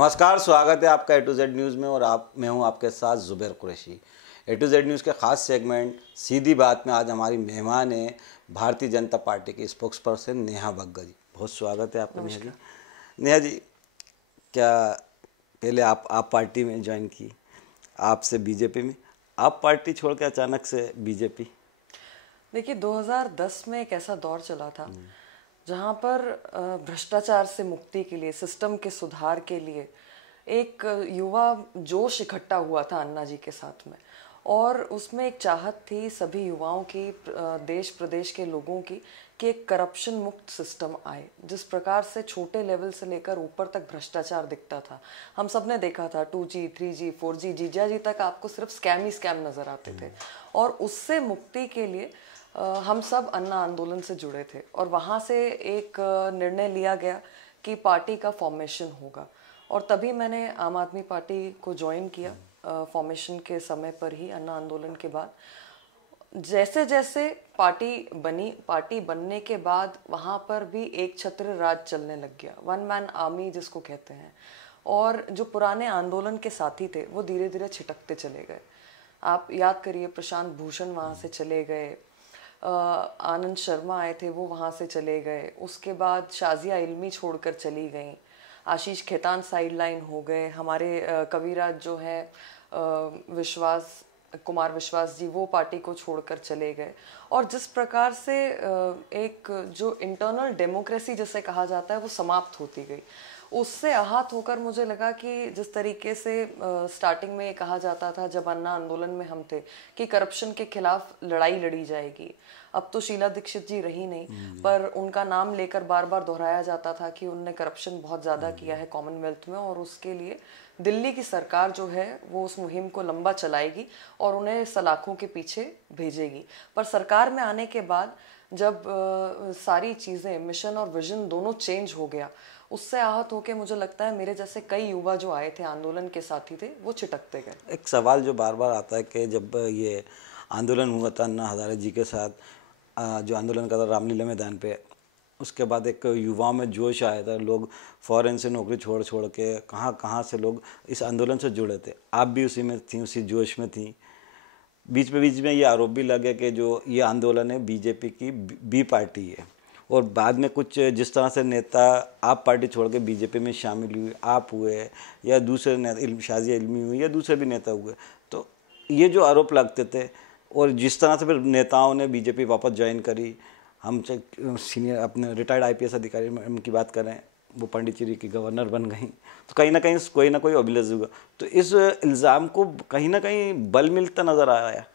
नमस्कार, स्वागत है आपका ए टू जेड न्यूज़ में। और मैं हूं आपके साथ जुबैर कुरैशी। ए टू जेड न्यूज़ के ख़ास सेगमेंट सीधी बात में आज हमारी मेहमान है भारतीय जनता पार्टी की स्पोक्स पर्सन नेहा बग्गा जी। बहुत स्वागत है आपका नेहा जी। नेहा जी, क्या पहले आप पार्टी में ज्वाइन की, आपसे बीजेपी में, आप पार्टी छोड़ के अचानक से बीजेपी? देखिए 2010 में एक ऐसा दौर चला था जहां पर भ्रष्टाचार से मुक्ति के लिए, सिस्टम के सुधार के लिए एक युवा जोश इकट्ठा हुआ था अन्ना जी के साथ में। और उसमें एक चाहत थी सभी युवाओं की, देश प्रदेश के लोगों की, कि एक करप्शन मुक्त सिस्टम आए। जिस प्रकार से छोटे लेवल से लेकर ऊपर तक भ्रष्टाचार दिखता था, हम सब ने देखा था 2G, 3G, 4G, जीजा जी तक आपको सिर्फ स्कैम ही स्कैम नजर आते थे। और उससे मुक्ति के लिए हम सब अन्ना आंदोलन से जुड़े थे और वहाँ से एक निर्णय लिया गया कि पार्टी का फॉर्मेशन होगा। और तभी मैंने आम आदमी पार्टी को ज्वाइन किया फॉर्मेशन के समय पर ही, अन्ना आंदोलन के बाद। जैसे जैसे पार्टी बनी, पार्टी बनने के बाद वहाँ पर भी एक छत्र राज चलने लग गया, वन मैन आर्मी जिसको कहते हैं। और जो पुराने आंदोलन के साथी थे वो धीरे धीरे छिटकते चले गए। आप याद करिए, प्रशांत भूषण वहाँ से चले गए, आनंद शर्मा आए थे वो वहाँ से चले गए, उसके बाद शाजिया इल्मी छोड़कर चली गई, आशीष खेतान साइडलाइन हो गए, हमारे कविराज जो है कुमार विश्वास जी, वो पार्टी को छोड़कर चले गए। और जिस प्रकार से एक जो इंटरनल डेमोक्रेसी जिसे कहा जाता है वो समाप्त होती गई, उससे आहत होकर मुझे लगा कि जिस तरीके से स्टार्टिंग में ये कहा जाता था जब अन्ना आंदोलन में हम थे कि करप्शन के खिलाफ लड़ाई लड़ी जाएगी। अब तो शीला दीक्षित जी रही नहीं, पर उनका नाम लेकर बार बार दोहराया जाता था कि उनने करप्शन बहुत ज़्यादा किया है कॉमनवेल्थ में, और उसके लिए दिल्ली की सरकार जो है वो उस मुहिम को लंबा चलाएगी और उन्हें सलाखों के पीछे भेजेगी। पर सरकार में आने के बाद जब सारी चीज़ें, मिशन और विजन दोनों चेंज हो गया, उससे आहत होके मुझे लगता है मेरे जैसे कई युवा जो आए थे, आंदोलन के साथी थे, वो छिटकते गए। एक सवाल जो बार बार आता है कि जब ये आंदोलन हुआ था अन्ना हज़ारे जी के साथ, जो आंदोलन का था रामलीला मैदान पे, उसके बाद एक युवाओं में जोश आया था, लोग फॉरेन से नौकरी छोड़ छोड़ के कहाँ कहाँ से लोग इस आंदोलन से जुड़े थे। आप भी उसी में थी, उसी जोश में थी। बीच में ये आरोप भी लगे कि जो ये आंदोलन है बीजेपी की बी पार्टी है। और बाद में कुछ जिस तरह से नेता आप पार्टी छोड़ के बीजेपी में शामिल हुए, आप हुए या दूसरे नेता शाजिया इल्मी हुई या दूसरे भी नेता हुए, तो ये जो आरोप लगते थे और जिस तरह से फिर नेताओं ने बीजेपी वापस ज्वाइन करी, हम सीनियर अपने रिटायर्ड IPS अधिकारी की बात करें, वो पांडिचेरी की गवर्नर बन गई, तो कहीं ना कोई अभिलेख हुआ। तो इस इल्ज़ाम को कहीं ना कहीं बल मिलता नज़र आ रहा है।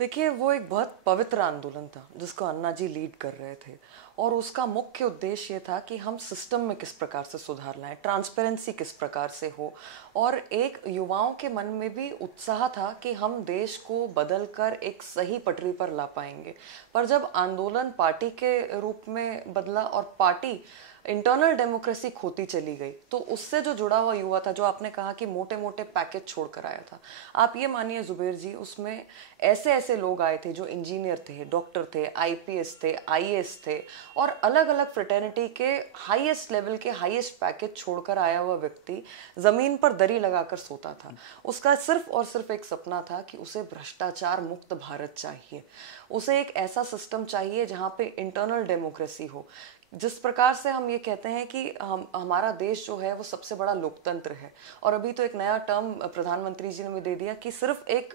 देखिए, वो एक बहुत पवित्र आंदोलन था जिसको अन्ना जी लीड कर रहे थे, और उसका मुख्य उद्देश्य ये था कि हम सिस्टम में किस प्रकार से सुधार लाएं, ट्रांसपेरेंसी किस प्रकार से हो, और एक युवाओं के मन में भी उत्साह था कि हम देश को बदलकर एक सही पटरी पर ला पाएंगे। पर जब आंदोलन पार्टी के रूप में बदला और पार्टी इंटरनल डेमोक्रेसी खोती चली गई, तो उससे जो जुड़ा हुआ युवा था, जो आपने कहा कि मोटे मोटे पैकेज छोड़कर आया था, आप ये मानिए जुबेर जी, उसमें ऐसे ऐसे लोग आए थे जो इंजीनियर थे, डॉक्टर थे, IPS थे, IAS थे, और अलग अलग फ्रेटर्निटी के हाईएस्ट लेवल के हाईएस्ट पैकेज छोड़कर आया हुआ व्यक्ति जमीन पर दरी लगाकर सोता था। उसका सिर्फ और सिर्फ एक सपना था कि उसे भ्रष्टाचार मुक्त भारत चाहिए, उसे एक ऐसा सिस्टम चाहिए जहाँ पे इंटरनल डेमोक्रेसी हो। जिस प्रकार से हम ये कहते हैं कि हमारा देश जो है वो सबसे बड़ा लोकतंत्र है, और अभी तो एक नया टर्म प्रधानमंत्री जी ने भी दे दिया कि सिर्फ एक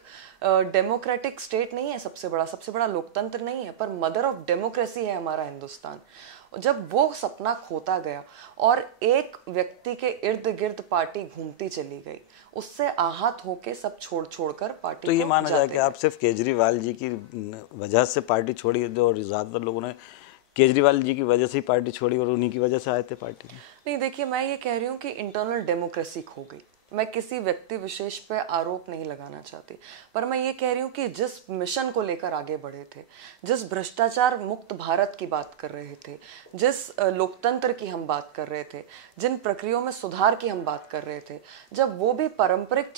डेमोक्रेटिक स्टेट नहीं है सबसे बड़ा लोकतंत्र नहीं है, पर मदर ऑफ डेमोक्रेसी है हमारा हिंदुस्तान। जब वो सपना खोता गया और एक व्यक्ति के इर्द गिर्द पार्टी घूमती चली गई, उससे आहत होके सब छोड़ छोड़कर पार्टी तो ये माना जाए कि आप सिर्फ केजरीवाल जी की वजह से पार्टी छोड़ी, और ज़्यादातर लोगों ने केजरीवाल जी की वजह से ही पार्टी छोड़ी और उन्हीं की वजह से आए थे पार्टी में। नहीं, देखिए, मैं ये कह रही हूँ कि इंटरनल डेमोक्रेसी खो गई। मैं किसी व्यक्ति विशेष पे आरोप नहीं लगाना चाहती, पर मैं ये कह रही हूँ कि जिस मिशन को लेकर आगे बढ़े थे, जिस भ्रष्टाचार मुक्त भारत की बात कर रहे थे, जिस लोकतंत्र की हम बात कर रहे थे, जिन प्रक्रियाओं में सुधार की हम बात कर रहे थे, जब वो भी पारंपरिक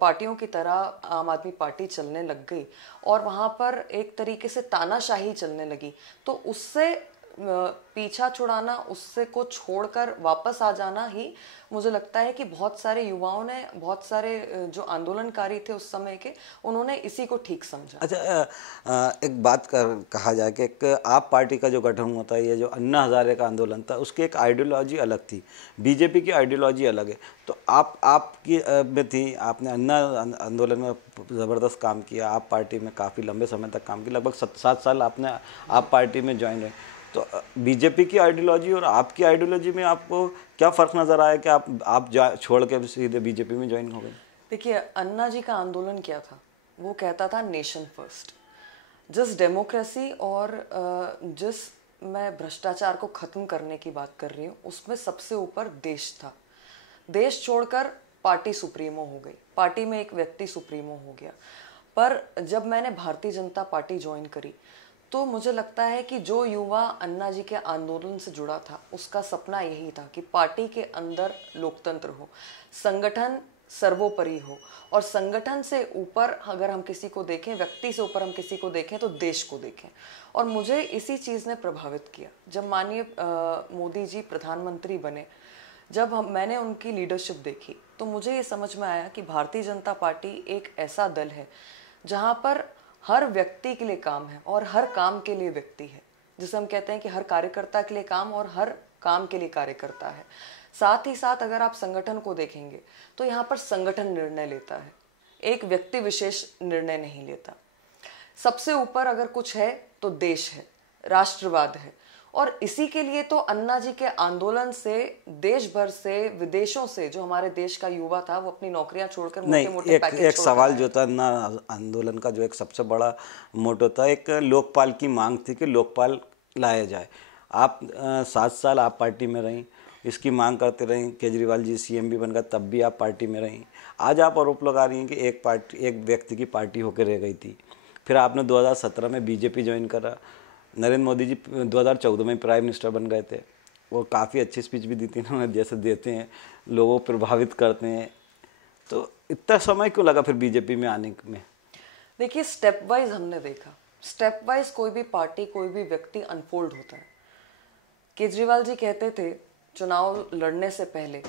पार्टियों की तरह आम आदमी पार्टी चलने लग गई और वहाँ पर एक तरीके से तानाशाही चलने लगी, तो उससे पीछा छुड़ाना, उससे को छोड़कर वापस आ जाना ही मुझे लगता है कि बहुत सारे युवाओं ने, बहुत सारे जो आंदोलनकारी थे उस समय के, उन्होंने इसी को ठीक समझा। अच्छा, एक बात कहा जाए कि एक आप पार्टी का जो गठन हुआ था, ये जो अन्ना हजारे का आंदोलन था, उसकी एक आइडियोलॉजी अलग थी, बीजेपी की आइडियोलॉजी अलग है। तो आपकी में थी, आपने अन्ना आंदोलन में ज़बरदस्त काम किया, आप पार्टी में काफ़ी लंबे समय तक काम किया, लगभग 7 साल आपने आप पार्टी में ज्वाइन रहे। तो बीजेपी की आइडियोलॉजी और आपकी आइडियोलॉजी में आपको क्या फ़र्क नज़र आया कि आप छोड़ के सीधे बीजेपी में ज्वाइन हो गए? देखिए, अन्ना जी का आंदोलन क्या था, वो कहता था नेशन फर्स्ट। जिस डेमोक्रेसी और जिस मैं भ्रष्टाचार को खत्म करने की बात कर रही हूँ, उसमें सबसे ऊपर देश था। देश छोड़कर पार्टी सुप्रीमो हो गई, पार्टी में एक व्यक्ति सुप्रीमो हो गया। पर जब मैंने भारतीय जनता पार्टी ज्वाइन करी, तो मुझे लगता है कि जो युवा अन्ना जी के आंदोलन से जुड़ा था, उसका सपना यही था कि पार्टी के अंदर लोकतंत्र हो, संगठन सर्वोपरि हो, और संगठन से ऊपर अगर हम किसी को देखें, व्यक्ति से ऊपर हम किसी को देखें, तो देश को देखें। और मुझे इसी चीज़ ने प्रभावित किया। जब माननीय मोदी जी प्रधानमंत्री बने, जब मैंने उनकी लीडरशिप देखी, तो मुझे ये समझ में आया कि भारतीय जनता पार्टी एक ऐसा दल है जहाँ पर हर व्यक्ति के लिए काम है और हर काम के लिए व्यक्ति है। जिसे हम कहते हैं कि हर कार्यकर्ता के लिए काम और हर काम के लिए कार्यकर्ता है। साथ ही साथ अगर आप संगठन को देखेंगे, तो यहाँ पर संगठन निर्णय लेता है, एक व्यक्ति विशेष निर्णय नहीं लेता। सबसे ऊपर अगर कुछ है तो देश है, राष्ट्रवाद है। और इसी के लिए तो अन्ना जी के आंदोलन से, देश भर से, विदेशों से जो हमारे देश का युवा था, वो अपनी नौकरियां छोड़कर मोटे-मोटे पैकेज छोड़कर एक सवाल जो था अन्ना आंदोलन का, जो एक सबसे बड़ा मोटो था, एक लोकपाल की मांग थी कि लोकपाल लाया जाए। आप 7 साल आप पार्टी में रहीं, इसकी मांग करते रहीं, केजरीवाल जी सीएम भी बन गए, तब भी आप पार्टी में रहीं। आज आप आरोप लगा रही हैं कि एक व्यक्ति की पार्टी होकर रह गई थी। फिर आपने 2017 में बीजेपी ज्वाइन करा, नरेंद्र मोदी जी 2014 में प्राइम मिनिस्टर बन गए थे, वो काफ़ी अच्छी स्पीच भी दी थी उन्होंने, जैसे देते हैं, लोगों को प्रभावित करते हैं। तो इतना समय क्यों लगा फिर बीजेपी में आने में? देखिए, स्टेप वाइज हमने देखा, स्टेप वाइज कोई भी पार्टी, कोई भी व्यक्ति अनफोल्ड होता है। केजरीवाल जी कहते थे चुनाव लड़ने से पहले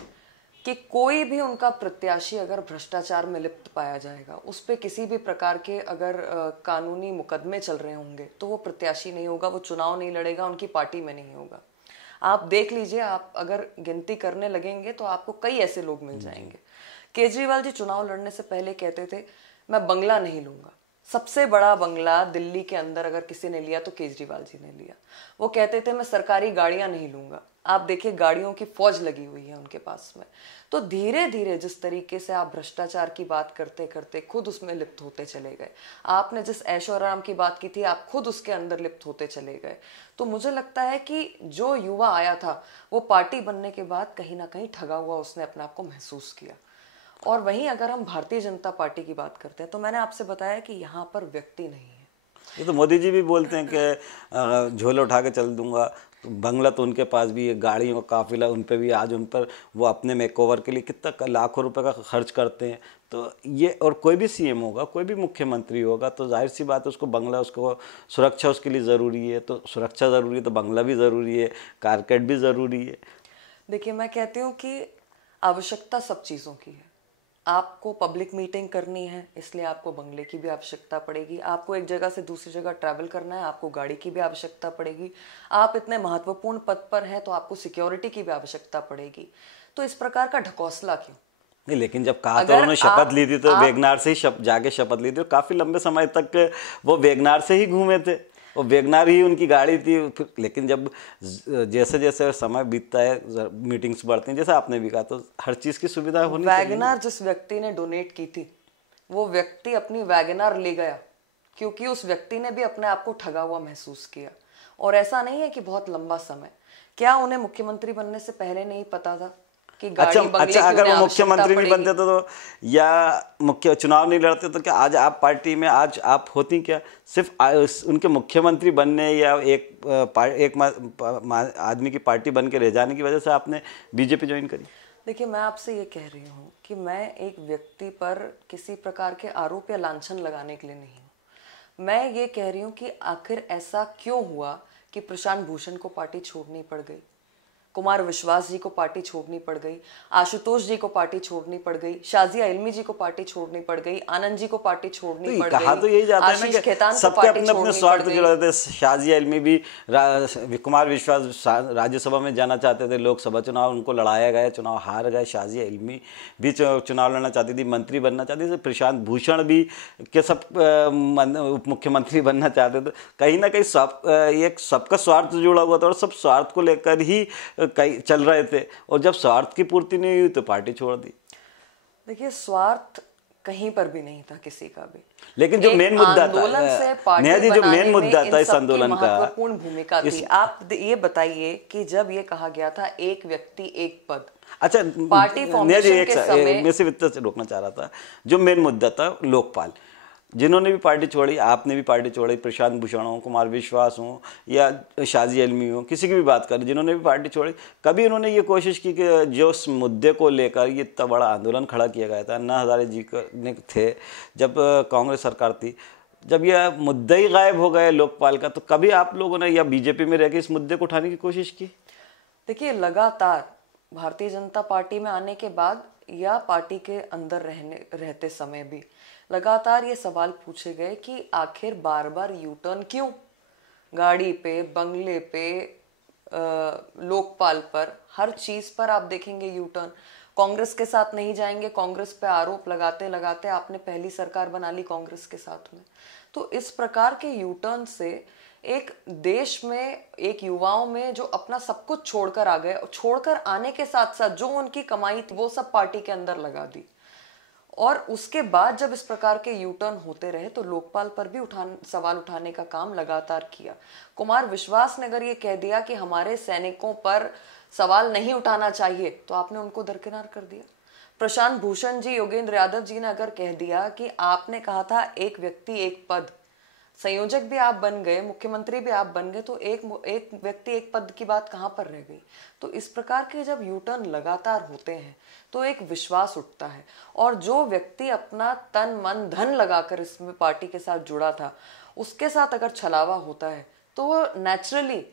कि कोई भी उनका प्रत्याशी अगर भ्रष्टाचार में लिप्त पाया जाएगा, उस पर किसी भी प्रकार के अगर कानूनी मुकदमे चल रहे होंगे, तो वो प्रत्याशी नहीं होगा, वो चुनाव नहीं लड़ेगा, उनकी पार्टी में नहीं होगा। आप देख लीजिए, आप अगर गिनती करने लगेंगे तो आपको कई ऐसे लोग मिल जाएंगे। केजरीवाल जी चुनाव लड़ने से पहले कहते थे मैं बंगला नहीं लूंगा। सबसे बड़ा बंगला दिल्ली के अंदर अगर किसी ने लिया तो केजरीवाल जी ने लिया। वो कहते थे मैं सरकारी गाड़ियां नहीं लूंगा। आप देखिए, गाड़ियों की फौज लगी हुई है उनके पास में। तो धीरे धीरे जिस तरीके से आप भ्रष्टाचार की बात करते करते खुद उसमें लिप्त होते चले गए, आपने जिस ऐशो आराम की बात की थी, आप खुद उसके अंदर लिप्त होते चले गए। तो मुझे लगता है कि जो युवा आया था, वो पार्टी बनने के बाद कहीं ना कहीं ठगा हुआ उसने अपने आप को महसूस किया। और वहीं अगर हम भारतीय जनता पार्टी की बात करते हैं, तो मैंने आपसे बताया कि यहाँ पर व्यक्ति नहीं है। ये तो मोदी जी भी बोलते हैं कि झोले उठा के चल दूंगा। तो बंगला तो उनके पास भी है, गाड़ियों का काफिला उन पे भी, आज उन पर वो अपने मेकओवर के लिए कितना लाखों रुपए का खर्च करते हैं। तो ये, और कोई भी सीएम होगा, कोई भी मुख्यमंत्री होगा, तो जाहिर सी बात है उसको बंगला, उसको सुरक्षा उसके लिए ज़रूरी है। तो सुरक्षा ज़रूरी है तो बंगला भी ज़रूरी है, कारकेट भी ज़रूरी है। देखिए, मैं कहती हूँ कि आवश्यकता सब चीज़ों की है। आपको पब्लिक मीटिंग करनी है, इसलिए आपको बंगले की भी आवश्यकता पड़ेगी। आपको एक जगह से दूसरी जगह ट्रैवल करना है, आपको गाड़ी की भी आवश्यकता पड़ेगी। आप इतने महत्वपूर्ण पद पर हैं, तो आपको सिक्योरिटी की भी आवश्यकता पड़ेगी। तो इस प्रकार का ढकोसला क्यों? नहीं, लेकिन जब कहा तो उन्होंने शपथ ली थी, तो वेगनार से ही जाके शपथ ली थी, और काफ़ी लंबे समय तक वो वेगनार से ही घूमे थे, और वेगनार ही उनकी गाड़ी थी। फिर लेकिन जब जैसे जैसे समय बीतता है, मीटिंग्स बढ़ती हैं, जैसे आपने भी कहा, तो हर चीज़ की सुविधा होनी चाहिए। वैगनार जिस व्यक्ति ने डोनेट की थी, वो व्यक्ति अपनी वैगनार ले गया क्योंकि उस व्यक्ति ने भी अपने आप को ठगा हुआ महसूस किया। और ऐसा नहीं है कि बहुत लंबा समय, क्या उन्हें मुख्यमंत्री बनने से पहले नहीं पता था कि गाड़ी बंगले की अगर वो उन्हें मुख्यमंत्री आवश्यकता नहीं बनते तो या मुख्य चुनाव नहीं लड़ते, तो क्या आज आप पार्टी में, आज आप होती क्या? सिर्फ उनके मुख्यमंत्री बनने या एक आदमी की पार्टी बन के रह जाने की वजह से आपने बीजेपी ज्वाइन करी? देखिए, मैं आपसे ये कह रही हूँ कि मैं एक व्यक्ति पर किसी प्रकार के आरोप या लांछन लगाने के लिए नहीं हूँ। मैं ये कह रही हूँ कि आखिर ऐसा क्यों हुआ कि प्रशांत भूषण को पार्टी छोड़नी पड़ गई, कुमार विश्वास जी को पार्टी छोड़नी पड़ गई, आशुतोष जी को पार्टी छोड़नी पड़ गई, शाजिया इल्मी जी को पार्टी छोड़नी पड़ गई, आनंद जी को पार्टी छोड़नी पड़ गई, कहा तो यही जाता है ना कि सबके अपने अपने स्वार्थ जुड़े थे। शाजिया इल्मी भी कुमार विश्वास राज्यसभा में जाना चाहते थे, लोकसभा चुनाव उनको लड़ाया गया, चुनाव हार गए। शाजिया इल्मी भी चुनाव लड़ना चाहती थी, मंत्री बनना चाहती थी। प्रशांत भूषण भी के सब उप मुख्यमंत्री बनना चाहते थे। कहीं ना कहीं एक सबका स्वार्थ जुड़ा हुआ था और सब स्वार्थ को लेकर ही कई चल रहे थे, और जब स्वार्थ की पूर्ति नहीं हुई तो पार्टी छोड़ दी। देखिए, स्वार्थ कहीं पर भी नहीं था किसी का भी, लेकिन जो मेन मुद्दा था, नेहा जी, जो मेन मुद्दा था इस आंदोलन का, महत्वपूर्ण भूमिका थी। आप ये बताइए कि जब ये कहा गया था एक व्यक्ति एक पद, अच्छा पार्टी फॉर्मेशन के समय, मैं सिर्फ इतना से रोकना चाह रहा था, जो मेन मुद्दा था लोकपाल, जिन्होंने भी पार्टी छोड़ी, आपने भी पार्टी छोड़ी, प्रशांत भूषण हो, कुमार विश्वास हो या शाजिया इल्मी हो, किसी की भी बात करें, जिन्होंने भी पार्टी छोड़ी, कभी उन्होंने ये कोशिश की कि जो उस मुद्दे को लेकर ये इतना बड़ा आंदोलन खड़ा किया गया था, अन्ना हजारे जी ने थे जब कांग्रेस सरकार थी, जब यह मुद्दा ही गायब हो गया लोकपाल का, तो कभी आप लोगों ने या बीजेपी में रह के इस मुद्दे को उठाने की कोशिश की? देखिए, लगातार भारतीय जनता पार्टी में आने के बाद या पार्टी के अंदर रहते समय भी लगातार ये सवाल पूछे गए कि आखिर बार बार यू टर्न क्यों? गाड़ी पे, बंगले पे, लोकपाल पर, हर चीज पर आप देखेंगे यू टर्न। कांग्रेस के साथ नहीं जाएंगे, कांग्रेस पे आरोप लगाते लगाते आपने पहली सरकार बना ली कांग्रेस के साथ में। तो इस प्रकार के यू टर्न से एक देश में, एक युवाओं में जो अपना सब कुछ छोड़कर आ गए, छोड़कर आने के साथ साथ जो उनकी कमाई थी वो सब पार्टी के अंदर लगा दी, और उसके बाद जब इस प्रकार के यू टर्न होते रहे तो लोकपाल पर भी सवाल उठाने का काम लगातार किया। कुमार विश्वास ने अगर ये कह दिया कि हमारे सैनिकों पर सवाल नहीं उठाना चाहिए तो आपने उनको दरकिनार कर दिया। प्रशांत भूषण जी, योगेंद्र यादव जी ने अगर कह दिया कि आपने कहा था एक व्यक्ति एक पद, संयोजक भी आप बन गए, मुख्यमंत्री भी आप बन गए, तो एक व्यक्ति एक पद की बात कहां पर रह गई? तो इस प्रकार के जब यू टर्न लगातार होते हैं तो एक विश्वास उठता है, और जो व्यक्ति अपना तन मन धन लगाकर इसमें पार्टी के साथ जुड़ा था, उसके साथ अगर छलावा होता है तो वो नेचुरली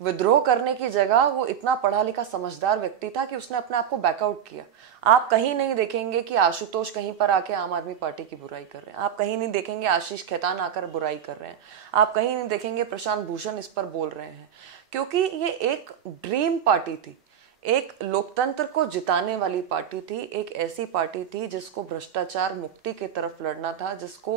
विद्रोह करने की जगह वो इतना पढ़ा लिखा समझदार व्यक्ति था कि उसने अपने आप को बैकआउट किया। आप कहीं नहीं देखेंगे कि आशुतोष कहीं पर आके आम आदमी पार्टी की बुराई कर रहे हैं, आप कहीं नहीं देखेंगे आशीष खेतान आकर बुराई कर रहे हैं, आप कहीं नहीं देखेंगे प्रशांत भूषण इस पर बोल रहे हैं, क्योंकि ये एक ड्रीम पार्टी थी, एक लोकतंत्र को जिताने वाली पार्टी थी, एक ऐसी पार्टी थी जिसको भ्रष्टाचार मुक्ति की तरफ लड़ना था, जिसको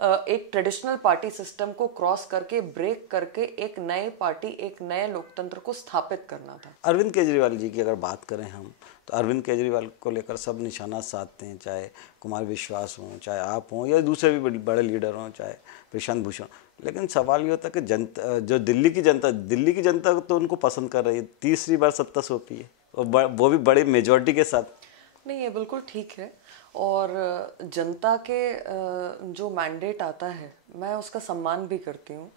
एक ट्रेडिशनल पार्टी सिस्टम को क्रॉस करके, ब्रेक करके एक नए पार्टी, एक नए लोकतंत्र को स्थापित करना था। अरविंद केजरीवाल जी की अगर बात करें हम, तो अरविंद केजरीवाल को लेकर सब निशाना साधते हैं, चाहे कुमार विश्वास हों, चाहे आप हों, या दूसरे भी बड़े लीडर हों, चाहे प्रशांत भूषण। लेकिन सवाल ये होता है कि जनता, जो दिल्ली की जनता तो उनको पसंद कर रही है, तीसरी बार सत्ता सौंपी है, और वो भी बड़ी मेजॉरिटी के साथ। नहीं, ये बिल्कुल ठीक है, और जनता के जो मैंडेट आता है मैं उसका सम्मान भी करती हूँ,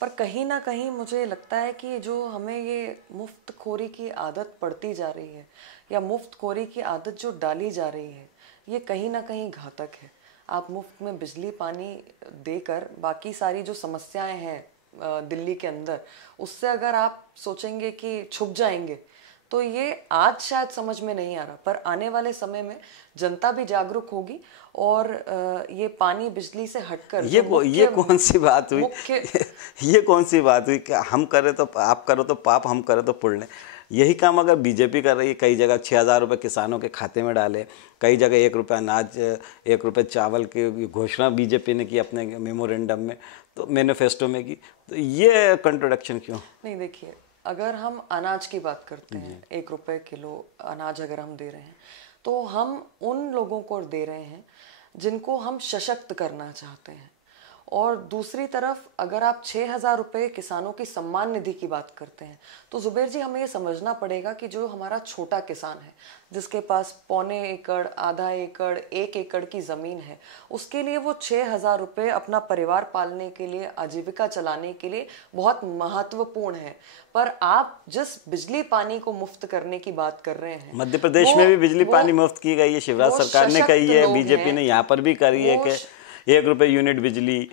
पर कहीं ना कहीं मुझे लगता है कि जो हमें ये मुफ्तखोरी की आदत पड़ती जा रही है, या मुफ्तखोरी की आदत जो डाली जा रही है, ये कहीं ना कहीं घातक है। आप मुफ्त में बिजली पानी देकर बाकी सारी जो समस्याएं हैं दिल्ली के अंदर, उससे अगर आप सोचेंगे कि छुप जाएंगे, तो ये आज शायद समझ में नहीं आ रहा, पर आने वाले समय में जनता भी जागरूक होगी, और ये पानी बिजली से हटकर ये कौन सी बात हुई ये कौन सी बात हुई कि हम करें तो आप करो तो पाप, हम करें तो पुण्य। यही काम अगर बीजेपी कर रही है, कई जगह 6,000 रुपये किसानों के खाते में डाले, कई जगह 1 रुपये अनाज, 1 रुपये चावल की घोषणा बीजेपी ने की अपने मेमोरेंडम में, तो मैनिफेस्टो में की, तो ये कंट्रोडक्शन क्यों? नहीं, देखिए, अगर हम अनाज की बात करते हैं, 1 रुपये किलो अनाज अगर हम दे रहे हैं, तो हम उन लोगों को दे रहे हैं जिनको हम सशक्त करना चाहते हैं। और दूसरी तरफ अगर आप 6,000 रुपये किसानों की सम्मान निधि की बात करते हैं, तो जुबेर जी हमें ये समझना पड़ेगा कि जो हमारा छोटा किसान है, जिसके पास 1.25 एकड़, आधा एकड़, 1 एकड़ की ज़मीन है, उसके लिए वो 6,000 रुपये अपना परिवार पालने के लिए, आजीविका चलाने के लिए बहुत महत्वपूर्ण है। पर आप जिस बिजली पानी को मुफ्त करने की बात कर रहे हैं, मध्य प्रदेश में भी बिजली पानी मुफ्त की गई है, शिवराज सरकार ने कही है, बीजेपी ने यहाँ पर भी करी है कि 1 रुपये यूनिट बिजली,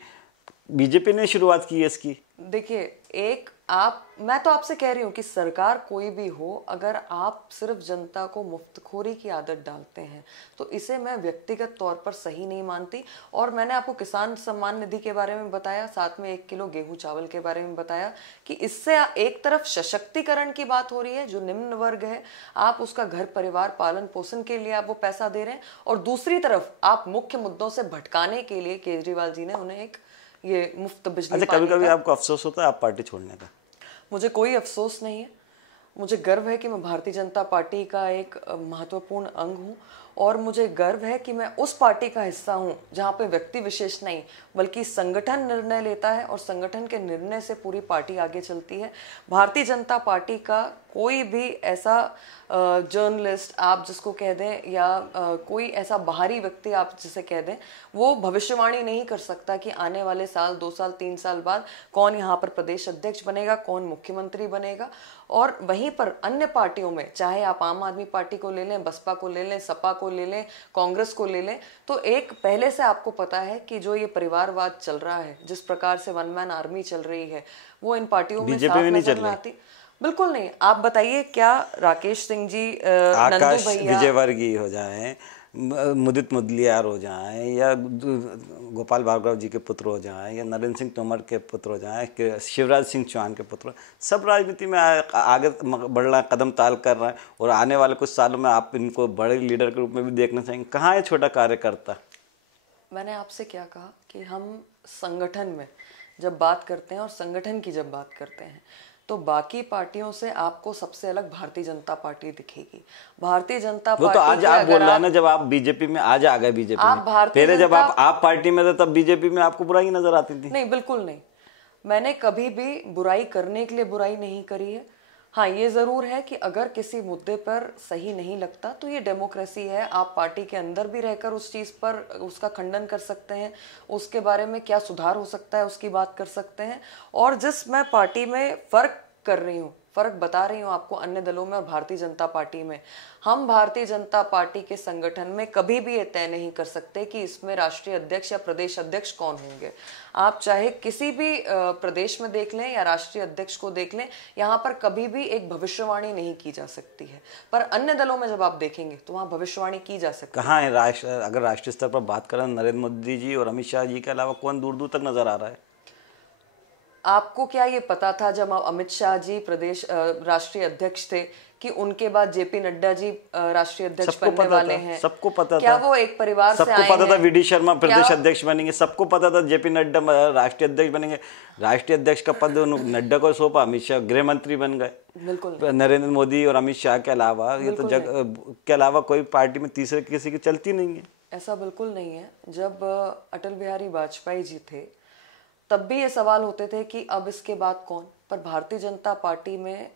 बीजेपी ने शुरुआत की है इसकी। देखिए, एक मैं तो आपसे कह रही हूँ कि सरकार कोई भी हो, अगर आप सिर्फ जनता को मुफ्तखोरी की आदत डालते हैं तो इसे मैं व्यक्तिगत तौर पर सही नहीं मानती। और मैंने आपको किसान सम्मान निधि के बारे में बताया, साथ में 1 किलो गेहूं चावल के बारे में बताया कि इससे एक तरफ सशक्तिकरण की बात हो रही है, जो निम्न वर्ग है आप उसका घर परिवार पालन पोषण के लिए आप वो पैसा दे रहे हैं, और दूसरी तरफ आप मुख्य मुद्दों से भटकाने के लिए केजरीवाल जी ने उन्हें एक ये मुफ्त बिजली। अच्छा, कभी कभी आपको अफसोस होता है आप पार्टी छोड़ने का? मुझे कोई अफसोस नहीं है। मुझे गर्व है कि मैं भारतीय जनता पार्टी का एक महत्वपूर्ण अंग हूँ, और मुझे गर्व है कि मैं उस पार्टी का हिस्सा हूँ जहाँ पे व्यक्ति विशेष नहीं बल्कि संगठन निर्णय लेता है, और संगठन के निर्णय से पूरी पार्टी आगे चलती है। भारतीय जनता पार्टी का कोई भी ऐसा जर्नलिस्ट आप जिसको कह दें, या कोई ऐसा बाहरी व्यक्ति आप जिसे कह दें, वो भविष्यवाणी नहीं कर सकता कि आने वाले साल 2 साल 3 साल बाद कौन यहाँ पर प्रदेश अध्यक्ष बनेगा, कौन मुख्यमंत्री बनेगा। और वहीं पर अन्य पार्टियों में, चाहे आप आम आदमी पार्टी को ले लें, बसपा को ले लें, सपा को ले लें, कांग्रेस को ले लें, तो एक पहले से आपको पता है कि जो ये परिवारवाद चल रहा है, जिस प्रकार से वन मैन आर्मी चल रही है, वो इन पार्टियों में साफ नजर में आती। बिल्कुल नहीं। आप बताइए, क्या राकेश सिंह जी, आकाश नंदू भैया, विजयवर्गीय हो जाएं, मुदित मुदलियार हो जाएं, या गोपाल भार्गव जी के पुत्र हो जाएं, या नरेंद्र सिंह तोमर के पुत्र हो जाएं, शिवराज सिंह चौहान के पुत्र, सब राजनीति में आगे बढ़ रहे हैं, कदम ताल कर रहे हैं, और आने वाले कुछ सालों में आप इनको बड़े लीडर के रूप में भी देखना चाहेंगे। कहाँ है छोटा कार्यकर्ता? मैंने आपसे क्या कहा कि हम संगठन में जब बात करते हैं और संगठन की जब बात करते हैं तो बाकी पार्टियों से आपको सबसे अलग भारतीय जनता पार्टी दिखेगी। भारतीय जनता पार्टी, वो तो आज आप बोल रहे हैं ना, जब आप बीजेपी में आज आ गए, बीजेपी में पहले जब आप पार्टी में थे तब बीजेपी में आपको बुराई नजर आती थी? नहीं, बिल्कुल नहीं। मैंने कभी भी बुराई करने के लिए बुराई नहीं करी है। हाँ, ये जरूर है कि अगर किसी मुद्दे पर सही नहीं लगता तो ये डेमोक्रेसी है, आप पार्टी के अंदर भी रहकर उस चीज पर उसका खंडन कर सकते हैं, उसके बारे में क्या सुधार हो सकता है उसकी बात कर सकते हैं। और जिस मैं पार्टी में फर्क कर रही हूँ, फर्क बता रही हूँ आपको अन्य दलों में और भारतीय जनता पार्टी में, हम भारतीय जनता पार्टी के संगठन में कभी भी ये तय नहीं कर सकते कि इसमें राष्ट्रीय अध्यक्ष या प्रदेश अध्यक्ष कौन होंगे। आप चाहे किसी भी प्रदेश में देख लें या राष्ट्रीय अध्यक्ष को देख लें, यहाँ पर कभी भी एक भविष्यवाणी नहीं की जा सकती है। पर अन्य दलों में जब आप देखेंगे तो वहाँ भविष्यवाणी की जा सकती है। कहाँ है अगर राष्ट्रीय स्तर पर बात करें, नरेंद्र मोदी जी और अमित शाह जी के अलावा कौन दूर दूर तक नजर आ रहा है? आपको क्या ये पता था जब अमित शाह जी प्रदेश राष्ट्रीय अध्यक्ष थे कि उनके बाद जेपी नड्डा जी राष्ट्रीय अध्यक्ष बनने वाले हैं? सबको पता था। क्या वो एक परिवार से आए हैं? सबको पता था वीडी शर्मा प्रदेश अध्यक्ष बनेंगे, सबको पता था जेपी नड्डा राष्ट्रीय अध्यक्ष बनेंगे। राष्ट्रीय अध्यक्ष का पद नड्डा को सौंपा, अमित शाह गृह मंत्री बन गए। बिल्कुल। नरेंद्र मोदी और अमित शाह के अलावा ये तो के अलावा कोई पार्टी में तीसरे किसी की चलती नहीं है। ऐसा बिल्कुल नहीं है। जब अटल बिहारी वाजपेयी जी थे तब भी ये सवाल होते थे कि अब इसके बाद कौन। पर भारतीय जनता पार्टी में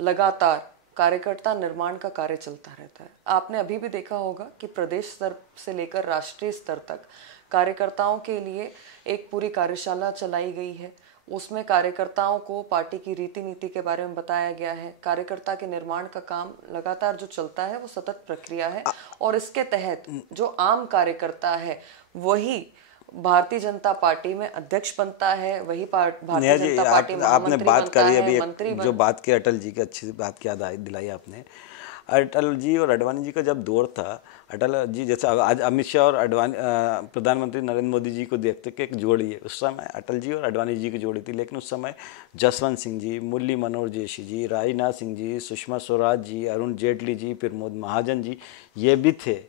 लगातार कार्यकर्ता निर्माण का कार्य चलता रहता है। आपने अभी भी देखा होगा कि प्रदेश स्तर से लेकर राष्ट्रीय स्तर तक कार्यकर्ताओं के लिए एक पूरी कार्यशाला चलाई गई है। उसमें कार्यकर्ताओं को पार्टी की रीति नीति के बारे में बताया गया है। कार्यकर्ता के निर्माण का काम लगातार जो चलता है वो सतत प्रक्रिया है, और इसके तहत जो आम कार्यकर्ता है वही भारतीय जनता पार्टी में अध्यक्ष बनता है, वही भारतीय जनता पार्टी में आपने बात करी अभी जो बात की अटल जी की, अच्छी बात की याद दिलाई आपने। अटल जी और अडवाणी जी का जब दौर था, अटल जी जैसे आज अमित शाह और अडवाणी प्रधानमंत्री नरेंद्र मोदी जी को देखते कि एक जोड़ी है, उस समय अटल जी और अडवाणी जी की जोड़ी थी। लेकिन उस समय जसवंत सिंह जी, मुरली मनोहर जोशी जी, राजनाथ सिंह जी, सुषमा स्वराज जी, अरुण जेटली जी, प्रमोद महाजन जी, ये भी थे।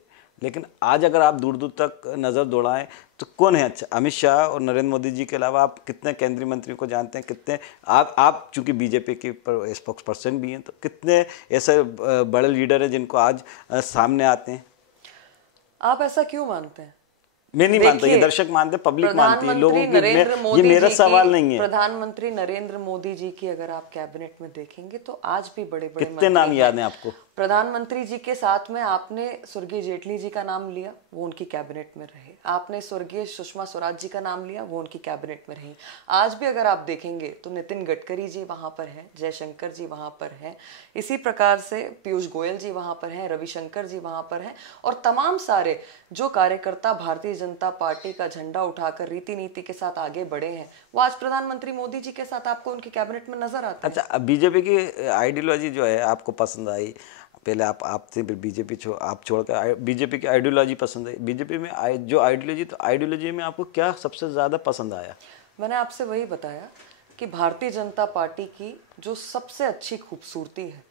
लेकिन आज अगर आप दूर दूर तक नज़र दौड़ाएं तो कौन है अच्छा? अमित शाह और नरेंद्र मोदी जी के अलावा आप कितने केंद्रीय मंत्रियों को जानते हैं? कितने आप चूंकि बीजेपी के स्पोक्स पर्सन भी हैं, तो कितने ऐसे बड़े लीडर हैं जिनको आज सामने आते हैं? आप ऐसा क्यों मानते हैं? मैं नहीं मानता, ये दर्शक मानते, पब्लिक मानती है, लोगों की, ये मेरा सवाल नहीं है। प्रधानमंत्री नरेंद्र मोदी जी की अगर आप कैबिनेट में देखेंगे तो आज भी बड़े बड़े कितने नाम याद हैं आपको? प्रधानमंत्री जी के साथ में आपने स्वर्गीय जेटली जी का नाम लिया, वो उनकी कैबिनेट में रहे। आपने स्वर्गीय सुषमा स्वराज जी का नाम लिया, वो उनकी कैबिनेट में रही। आज भी अगर आप देखेंगे तो नितिन गडकरी जी वहां पर हैं, जयशंकर जी वहां पर हैं, इसी प्रकार से पीयूष गोयल जी वहां पर हैं, रविशंकर जी वहां पर हैं, और तमाम सारे जो कार्यकर्ता भारतीय जनता पार्टी का झंडा उठाकर रीति नीति के साथ आगे बढ़े हैं, वो आज प्रधानमंत्री मोदी जी के साथ आपको उनके कैबिनेट में नजर आते हैं। अच्छा, बीजेपी की आइडियोलॉजी जो है आपको पसंद आई? पहले आप थे, फिर बीजेपी आप छोड़कर बीजेपी की आइडियोलॉजी पसंद आई। बीजेपी में जो आइडियोलॉजी, तो आइडियोलॉजी में आपको क्या सबसे ज़्यादा पसंद आया? मैंने आपसे वही बताया कि भारतीय जनता पार्टी की जो सबसे अच्छी खूबसूरती है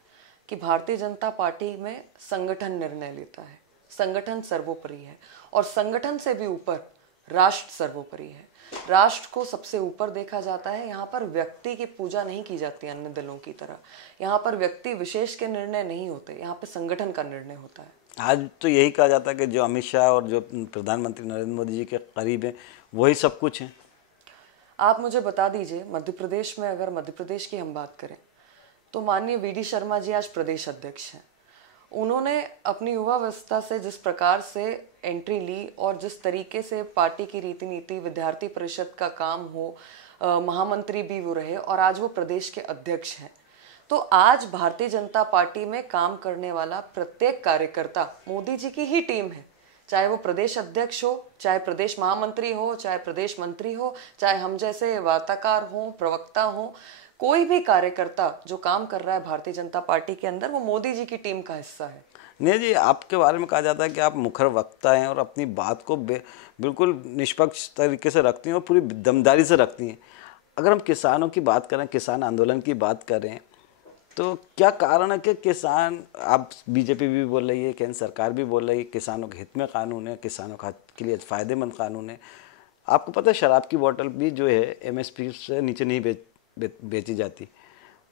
कि भारतीय जनता पार्टी में संगठन निर्णय लेता है, संगठन सर्वोपरि है, और संगठन से भी ऊपर राष्ट्र सर्वोपरि है। राष्ट्र को सबसे ऊपर देखा जाता है। यहाँ पर व्यक्ति की पूजा नहीं की जाती अन्य दलों की तरह। यहाँ पर व्यक्ति विशेष के निर्णय नहीं होते, यहाँ पे संगठन का निर्णय होता है। आज तो यही कहा जाता है कि जो अमित शाह और जो प्रधानमंत्री नरेंद्र मोदी जी के करीब हैं वही सब कुछ है। आप मुझे बता दीजिए, मध्य प्रदेश में अगर मध्य प्रदेश की हम बात करें तो माननीय वी डी शर्मा जी आज प्रदेश अध्यक्ष हैं। उन्होंने अपनी युवावस्था से जिस प्रकार से एंट्री ली और जिस तरीके से पार्टी की रीति नीति, विद्यार्थी परिषद का काम हो, महामंत्री भी वो रहे और आज वो प्रदेश के अध्यक्ष हैं। तो आज भारतीय जनता पार्टी में काम करने वाला प्रत्येक कार्यकर्ता मोदी जी की ही टीम है, चाहे वो प्रदेश अध्यक्ष हो, चाहे प्रदेश महामंत्री हो, चाहे प्रदेश मंत्री हो, चाहे हम जैसे वार्ताकार हो, प्रवक्ता हो, कोई भी कार्यकर्ता जो काम कर रहा है भारतीय जनता पार्टी के अंदर, वो मोदी जी की टीम का हिस्सा है। नहीं जी, आपके बारे में कहा जाता है कि आप मुखर वक्ता हैं और अपनी बात को बिल्कुल निष्पक्ष तरीके से रखती हैं और पूरी दमदारी से रखती हैं। अगर हम किसानों की बात करें, किसान आंदोलन की बात करें, तो क्या कारण है कि किसान, आप बीजेपी भी बोल रही है, केंद्र सरकार भी बोल रही है किसानों के हित में कानून है, किसानों के लिए फ़ायदेमंद कानून है। आपको पता है शराब की बोतल भी जो है एमएसपी से नीचे नहीं बेची जाती।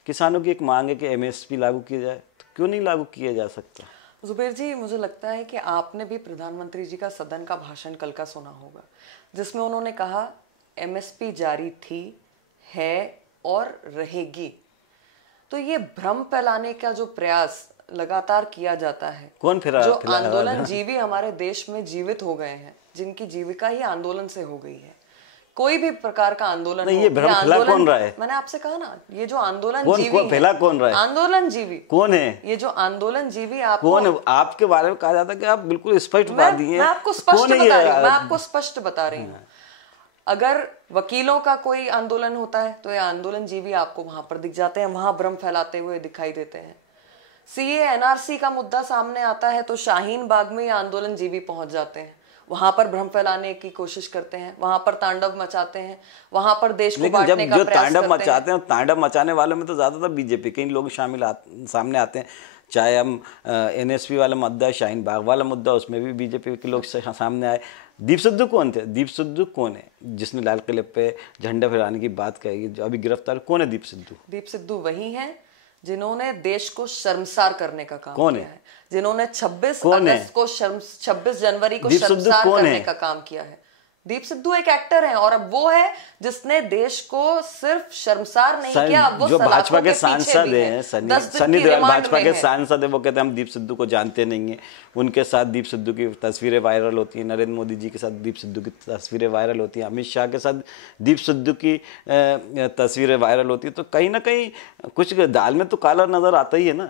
किसानों की एक मांग है कि एमएसपी लागू किया जाए, तो क्यों नहीं लागू किया जा सकता? जुबेर जी, मुझे लगता है कि आपने भी प्रधानमंत्री जी का सदन का भाषण कल का सुना होगा, जिसमें उन्होंने कहा एमएसपी जारी थी, है और रहेगी। तो ये भ्रम फैलाने का जो प्रयास लगातार किया जाता है, कौन जो आंदोलन जीवी हमारे देश में जीवित हो गए हैं, जिनकी जीविका ही आंदोलन से हो गई है, कोई भी प्रकार का आंदोलन नहीं, ये भ्रम फैला कौन रहा है? मैंने आपसे कहा ना, ये जो आंदोलन जीवी फैला कौन रहा है? आंदोलन जीवी कौन है? ये जो आंदोलन जीवी आपको कौन है? आपके बारे में कहा जाता है कि आप बिल्कुल स्पष्ट बता दिए। मैं आपको स्पष्ट बता रही हूँ, मैं आपको स्पष्ट बता रही हूँ। अगर वकीलों का कोई आंदोलन होता है तो ये आंदोलन जीवी आपको वहां पर दिख जाते हैं, वहां भ्रम फैलाते हुए दिखाई देते हैं। सीए एनआरसी का मुद्दा सामने आता है तो शाहीन बाग में ये आंदोलन जीवी पहुंच जाते हैं, वहां पर भ्रम फैलाने की कोशिश करते हैं, वहां पर तांडव मचाते हैं, वहां पर देश को बांटने का प्रयास करते हैं। तांडव मचाते हैं, तांडव मचाने वालों में तो ज्यादातर बीजेपी के लोग सामने आते हैं। चाहे हम एनएसपी वाला मुद्दा, शाहीन बाग वाला मुद्दा, उसमें भी बीजेपी के लोग सामने आए। दीप सिद्धू कौन थे? दीप सिद्धू कौन है जिसने लाल किले पे झंडा फहराने की बात कही, जो अभी गिरफ्तार? कौन है दीप सिद्धू? दीप सिद्धू वही हैं जिन्होंने देश को शर्मसार करने का काम किया है, जिन्होंने 26 अगस्त को 26 जनवरी को शर्मसार करने का काम किया है। दीप सिद्धू एक एक्टर हैं और अब वो है जिसने देश को सिर्फ शर्मसार नहीं किया, अब वो जो भाजपा के सांसद हैं, सनी देओल भाजपा के सांसद है, वो कहते हैं हम दीप सिद्धू को जानते नहीं है। उनके साथ दीप सिद्धू की तस्वीरें वायरल होती हैं, नरेंद्र मोदी जी के साथ दीप सिद्धू की तस्वीरें वायरल होती हैं, अमित शाह के साथ दीप सिद्धू की तस्वीरें वायरल होती है। तो कहीं ना कहीं कुछ दाल में तो काला नजर आता ही है ना।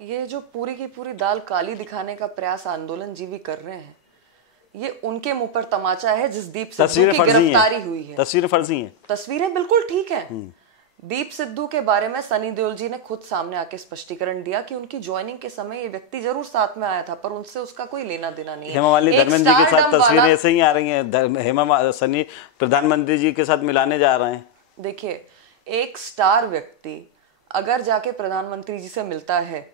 ये जो पूरी की पूरी दाल काली दिखाने का प्रयास आंदोलन जीवी कर रहे हैं, ये उनके मुंह पर तमाचा है। जिस दीप सिद्धू की गिरफ्तारी हुई है, तस्वीरें फर्जी हैं, तस्वीरें बिल्कुल ठीक हैं। दीप सिद्धू के बारे में सनी देओल जी ने खुद सामने आके स्पष्टीकरण दिया कि उनकी ज्वाइनिंग के समय ये व्यक्ति जरूर साथ में आया था, पर उनसे उसका कोई लेना देना नहीं है। हेमा मालिनी धर्मेंद्र जी के साथ तस्वीरें ऐसे ही आ रही हैं, सनी प्रधानमंत्री जी के साथ मिलाने जा रहे हैं। देखिए, एक स्टार व्यक्ति अगर जाके प्रधानमंत्री जी से मिलता है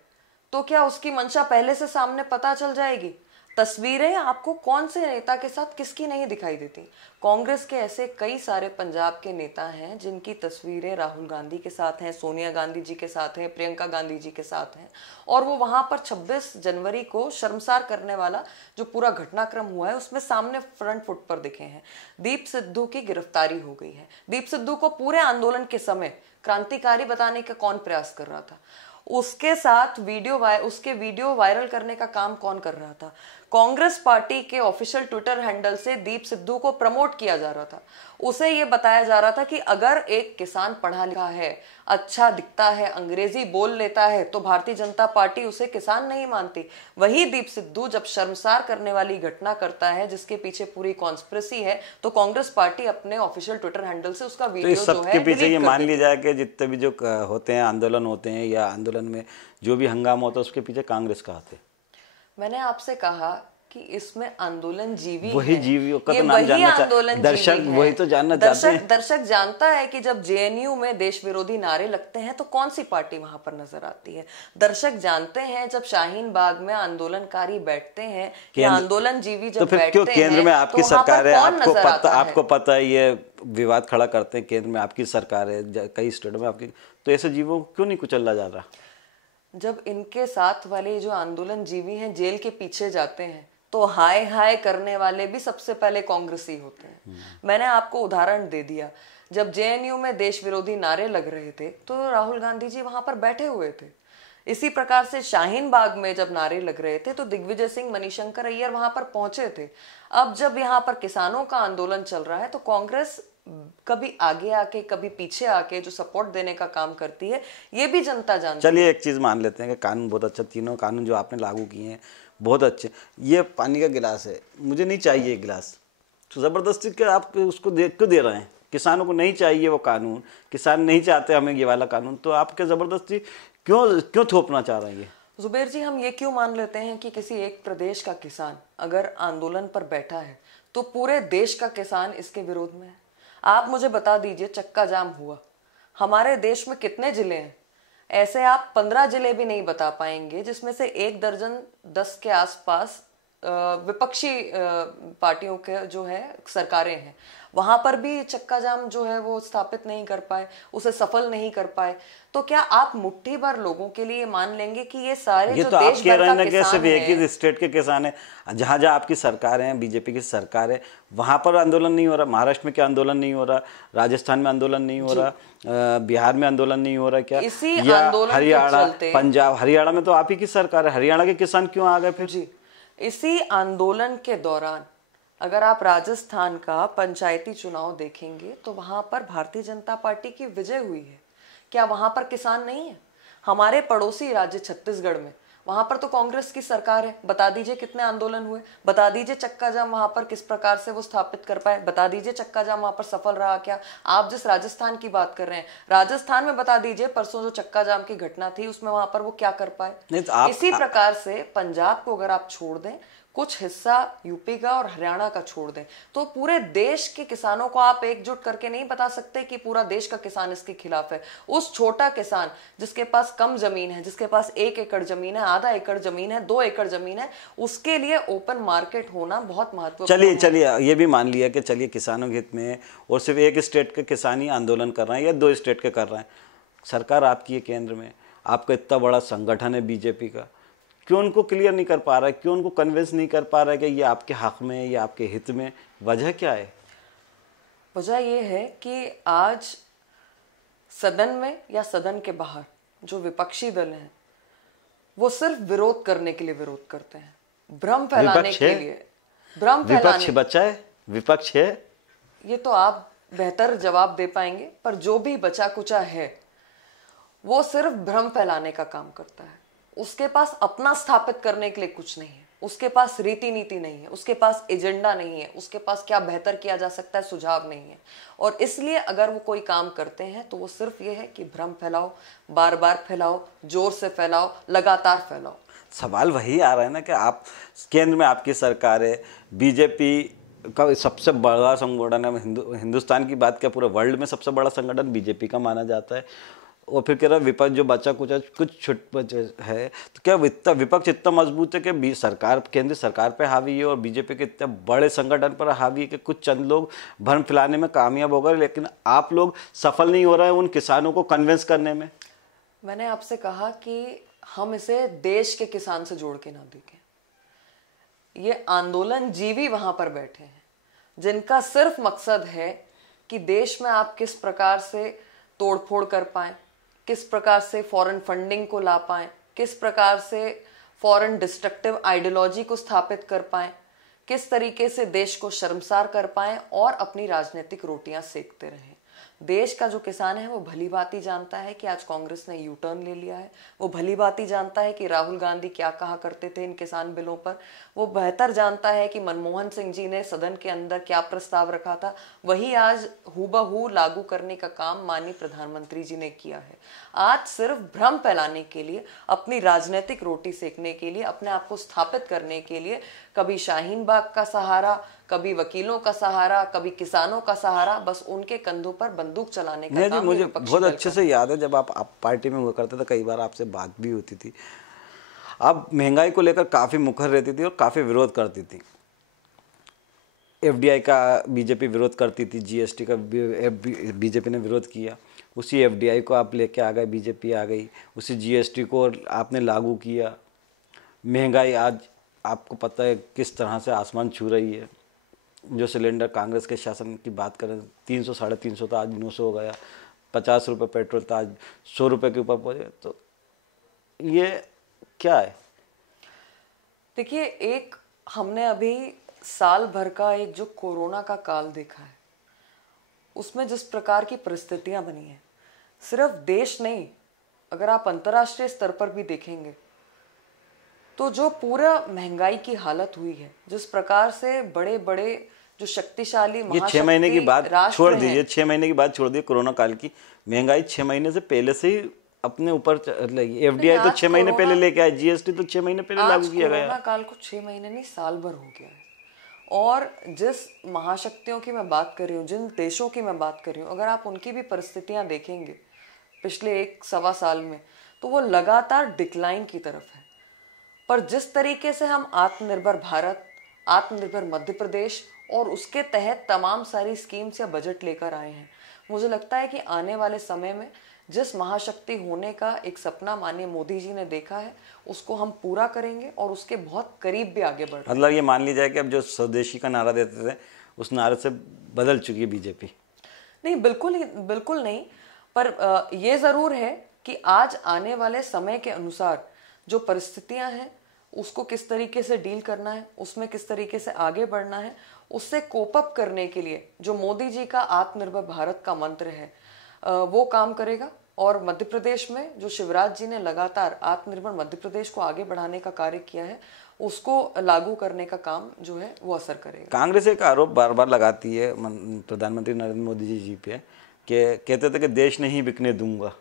तो क्या उसकी मंशा पहले से सामने पता चल जाएगी? तस्वीरें आपको कौन से नेता के साथ किसकी नहीं दिखाई देती? कांग्रेस के ऐसे कई सारे पंजाब के नेता हैं जिनकी तस्वीरें राहुल गांधी के साथ हैं, सोनिया गांधी जी के साथ हैं, प्रियंका गांधी जी के साथ हैं, और वो वहां पर 26 जनवरी को शर्मसार करने वाला जो पूरा घटनाक्रम हुआ है उसमें सामने फ्रंट फुट पर दिखे हैं। दीप सिद्धू की गिरफ्तारी हो गई है। दीप सिद्धू को पूरे आंदोलन के समय क्रांतिकारी बताने का कौन प्रयास कर रहा था? उसके साथ उसके वीडियो वायरल करने का काम कौन कर रहा था? कांग्रेस पार्टी के ऑफिशियल ट्विटर हैंडल से दीप सिद्धू को प्रमोट किया जा रहा था। उसे ये बताया जा रहा था कि अगर एक किसान पढ़ा लिखा है, अच्छा दिखता है, अंग्रेजी बोल लेता है, तो भारतीय जनता पार्टी उसे किसान नहीं मानती। वही दीप सिद्धू जब शर्मसार करने वाली घटना करता है जिसके पीछे पूरी कॉन्स्पिरेसी है, तो कांग्रेस पार्टी अपने ऑफिशियल ट्विटर हैंडल से उसका वीडियो तो जो है सबके पीछे ये मान लिया दी। जाए कि जितने भी जो होते हैं आंदोलन होते हैं या आंदोलन में जो भी हंगामा होता है उसके पीछे कांग्रेस का हाथ है। मैंने आपसे कहा कि इसमें आंदोलन जीवी वही है। जीवियों का ये तो नाम वही जानना आंदोलन दर्शक जीवी है। वही तो जानना चाहते हैं। दर्शक जानता है कि जब जेएनयू में देश विरोधी नारे लगते हैं तो कौन सी पार्टी वहां पर नजर आती है। दर्शक जानते हैं जब शाहीन बाग में आंदोलनकारी बैठते हैं कि आंदोलन जीवी जब तो फिर बैठते क्यों केंद्र में आपकी तो वहां पर सरकार है, कौन नजर आता है? आपको पता है ये विवाद खड़ा करते हैं, केंद्र में आपकी सरकार है, कई स्टेटों में आपकी, तो ऐसे जीवों को क्यों नहीं कुचला जा रहा? जब इनके साथ वाले जो आंदोलन जीवी हैं जेल के पीछे जाते हैं तो हाय हाय करने वाले भी सबसे पहले कांग्रेसी होते हैं। मैंने आपको उदाहरण दे दिया, जब जेएनयू में देश विरोधी नारे लग रहे थे तो राहुल गांधी जी वहां पर बैठे हुए थे। इसी प्रकार से शाहीन बाग में जब नारे लग रहे थे तो दिग्विजय सिंह, मणिशंकर अय्यर वहां पर पहुंचे थे। अब जब यहाँ पर किसानों का आंदोलन चल रहा है तो कांग्रेस कभी आगे आके कभी पीछे आके जो सपोर्ट देने का काम करती है ये भी जनता जानती है। चलिए एक चीज मान लेते हैं कि कानून बहुत अच्छा, तीनों कानून जो आपने लागू किए हैं बहुत अच्छे। ये पानी का गिलास है, मुझे नहीं चाहिए ये गिलास, तो जबरदस्ती क्या आप उसको क्यों दे रहे हैं? किसानों को नहीं चाहिए वो कानून, किसान नहीं चाहते हमें ये वाला कानून, तो आप क्या जबरदस्ती क्यों थोपना चाह रहे हैं? ये जुबेर जी, हम ये क्यों मान लेते हैं कि किसी एक प्रदेश का किसान अगर आंदोलन पर बैठा है तो पूरे देश का किसान इसके विरोध में है? आप मुझे बता दीजिए, चक्का जाम हुआ, हमारे देश में कितने जिले हैं? ऐसे आप 15 जिले भी नहीं बता पाएंगे जिसमें से 1 दर्जन 10 के आसपास विपक्षी पार्टियों के जो है सरकारें हैं, वहां पर भी चक्का जाम जो है वो स्थापित नहीं कर पाए, उसे सफल नहीं कर पाए। तो क्या आप मुट्ठी भर लोगों के लिए मान लेंगे कि ये सारे ये जो तो आप देश कह भर रहे का हैं कि सिर्फ एक किसान ही स्टेट के किसान है? जहां जहां आपकी सरकार है, बीजेपी की सरकार है, वहां पर आंदोलन नहीं हो रहा? महाराष्ट्र में क्या आंदोलन नहीं हो रहा? राजस्थान में आंदोलन नहीं हो रहा? बिहार में आंदोलन नहीं हो रहा क्या? इसी या आंदोलन के हरियाणा, चलते पंजाब, हरियाणा में तो आप ही की सरकार है, हरियाणा के किसान क्यों आ गए फिर? जी, इसी आंदोलन के दौरान अगर आप राजस्थान का पंचायती चुनाव देखेंगे तो वहां पर भारतीय जनता पार्टी की विजय हुई है। क्या वहां पर किसान नहीं है? हमारे पड़ोसी राज्य छत्तीसगढ़ में, वहां पर तो कांग्रेस की सरकार है। बता दीजिए कितने आंदोलन हुए, बता दीजिए चक्का जाम वहां पर किस प्रकार से वो स्थापित कर पाए, बता दीजिए चक्का जाम वहां पर सफल रहा क्या? आप जिस राजस्थान की बात कर रहे हैं, राजस्थान में बता दीजिए परसों जो चक्का जाम की घटना थी उसमें वहां पर वो क्या कर पाए? तो इसी प्रकार से पंजाब को अगर आप छोड़ दें, कुछ हिस्सा यूपी का और हरियाणा का छोड़ दें, तो पूरे देश के किसानों को आप एकजुट करके नहीं बता सकते कि पूरा देश का किसान इसके खिलाफ है। उस छोटा किसान जिसके पास कम जमीन है, जिसके पास 1 एकड़ जमीन है, आधा एकड़ जमीन है, 2 एकड़ जमीन है, उसके लिए ओपन मार्केट होना बहुत महत्वपूर्ण है। चलिए ये भी मान लिया कि चलिए किसानों के हित में और सिर्फ एक स्टेट के किसान ही आंदोलन कर रहे हैं या 2 स्टेट के कर रहे हैं, सरकार आपकी है केंद्र में, आपका इतना बड़ा संगठन है बीजेपी का, क्यों उनको क्लियर नहीं कर पा रहा है? क्यों उनको कन्विंस नहीं कर पा रहा है कि ये आपके हक में है, ये आपके हित में? वजह क्या है? वजह ये है कि आज सदन में या सदन के बाहर जो विपक्षी दल हैं वो सिर्फ विरोध करने के लिए विरोध करते हैं, भ्रम फैलाने के लिए। भ्रम विपक्ष बचा है? विपक्ष है? ये तो आप बेहतर जवाब दे पाएंगे, पर जो भी बचा कुचा है वो सिर्फ भ्रम फैलाने का काम करता है। उसके पास अपना स्थापित करने के लिए कुछ नहीं है, उसके पास रीति नीति नहीं है, उसके पास एजेंडा नहीं है, उसके पास क्या बेहतर किया जा सकता है सुझाव नहीं है। और इसलिए अगर वो कोई काम करते हैं तो वो सिर्फ ये है कि भ्रम फैलाओ, बार बार फैलाओ, जोर से फैलाओ, लगातार फैलाओ। सवाल वही आ रहा है ना कि आप केंद्र में आपकी सरकार है, बीजेपी का सबसे बड़ा संगठन है, हिंदुस्तान की बात क्या पूरे वर्ल्ड में सबसे बड़ा संगठन बीजेपी का माना जाता है, और फिर कह रहा विपक्ष जो बचा कुछ छुट है, तो क्या विपक्ष इतना मजबूत है कि सरकार, केंद्र सरकार पे हावी है और बीजेपी के इतने बड़े संगठन पर हावी है कि कुछ चंद लोग भ्रम फैलाने में कामयाब हो गए, लेकिन आप लोग सफल नहीं हो रहे हैं उन किसानों को कन्विंस करने में? मैंने आपसे कहा कि हम इसे देश के किसान से जोड़ के ना देखें। ये आंदोलन जीवी वहां पर बैठे हैं जिनका सिर्फ मकसद है कि देश में आप किस प्रकार से तोड़फोड़ कर पाएं, किस प्रकार से फॉरेन फंडिंग को ला पाएं, किस प्रकार से फॉरेन डिस्ट्रक्टिव आइडियोलॉजी को स्थापित कर पाएं, किस तरीके से देश को शर्मसार कर पाएं और अपनी राजनीतिक रोटियां सेकते रहें। देश का जो किसान है वो भली भांति जानता है कि आज कांग्रेस ने यू टर्न ले लिया है। वो भली भांति जानता है कि राहुल गांधी क्या कहा करते थे इन किसान बिलों पर। वो बेहतर जानता है कि मनमोहन सिंह जी ने सदन के अंदर क्या प्रस्ताव रखा था, वही आज हूबहू लागू करने का काम माननीय प्रधानमंत्री जी ने किया है। आज सिर्फ भ्रम फैलाने के लिए, अपनी राजनीतिक रोटी सेकने के लिए, अपने आप को स्थापित करने के लिए कभी शाहीन बाग का सहारा, कभी वकीलों का सहारा, कभी किसानों का सहारा, बस उनके कंधों पर बंदूक चलाने का काम मुझे विपक्षी बहुत दल अच्छे का। से याद है जब आप पार्टी में हुआ करते थे, कई बार आपसे बात भी होती थी। आप महंगाई को लेकर काफ़ी मुखर रहती थी और काफ़ी विरोध करती थी। एफडीआई का बीजेपी विरोध करती थी, जीएसटी का बीजेपी ने विरोध किया, उसी एफडीआई को आप लेके आ गए, बीजेपी आ गई, उसी जीएसटी को आपने लागू किया। महंगाई आज आपको पता है किस तरह से आसमान छू रही है। जो सिलेंडर कांग्रेस के शासन की बात करें 300 350 था, आज 900 हो गया। 50 रुपये पेट्रोल था, आज 100 रुपये के ऊपर पहुँच गया। तो ये क्या है? देखिए, एक हमने अभी साल भर का एक जो कोरोना का काल देखा है, उसमें जिस प्रकार की परिस्थितियां बनी हैं, सिर्फ देश नहीं, अगर आप अंतर्राष्ट्रीय स्तर पर भी देखेंगे तो जो पूरा महंगाई की हालत हुई है, जिस प्रकार से बड़े बड़े जो शक्तिशाली ये 6 महीने की बात छोड़ दीजिए, 6 महीने की बात छोड़ दीजिए, कोरोना काल की महंगाई 6 महीने से पहले से ही अपने ऊपर लगी। एफडीआई तो 6 महीने पहले लेके आए, जीएसटी तो 6 महीने पहले लागू किया गया। कोरोना काल को 6 महीने नहीं, साल भर हो गया है। और जिस महाशक्तियों की मैं बात कर रही हूँ, जिन देशों की मैं बात कर रही हूँ, अगर आप उनकी भी परिस्थितियां देखेंगे पिछले 1-1.25 साल में, तो वो लगातार डिक्लाइन की तरफ है। पर जिस तरीके से हम आत्मनिर्भर भारत, आत्मनिर्भर मध्य प्रदेश और उसके तहत तमाम सारी स्कीम्स या बजट लेकर आए हैं, मुझे लगता है कि आने वाले समय में जिस महाशक्ति होने का एक सपना माननीय मोदी जी ने देखा है, उसको हम पूरा करेंगे और उसके बहुत करीब भी आगे बढ़ रहे हैं। मतलब ये मान लीजिए कि अब जो स्वदेशी का नारा देते थे, उस नारे से बदल चुकी है बीजेपी। नहीं, बिल्कुल नहीं। पर ये जरूर है कि आज आने वाले समय के अनुसार जो परिस्थितियां हैं, उसको किस तरीके से डील करना है, उसमें किस तरीके से आगे बढ़ना है, उससे कोप अप करने के लिए जो मोदी जी का आत्मनिर्भर भारत का मंत्र है, वो काम करेगा। और मध्य प्रदेश में जो शिवराज जी ने लगातार आत्मनिर्भर मध्य प्रदेश को आगे बढ़ाने का कार्य किया है, उसको लागू करने का काम जो है वो असर करेगा। कांग्रेस एक आरोप बार बार लगाती है प्रधानमंत्री नरेंद्र मोदी जी पे, कि कहते थे कि देश नहीं बिकने दूंगा,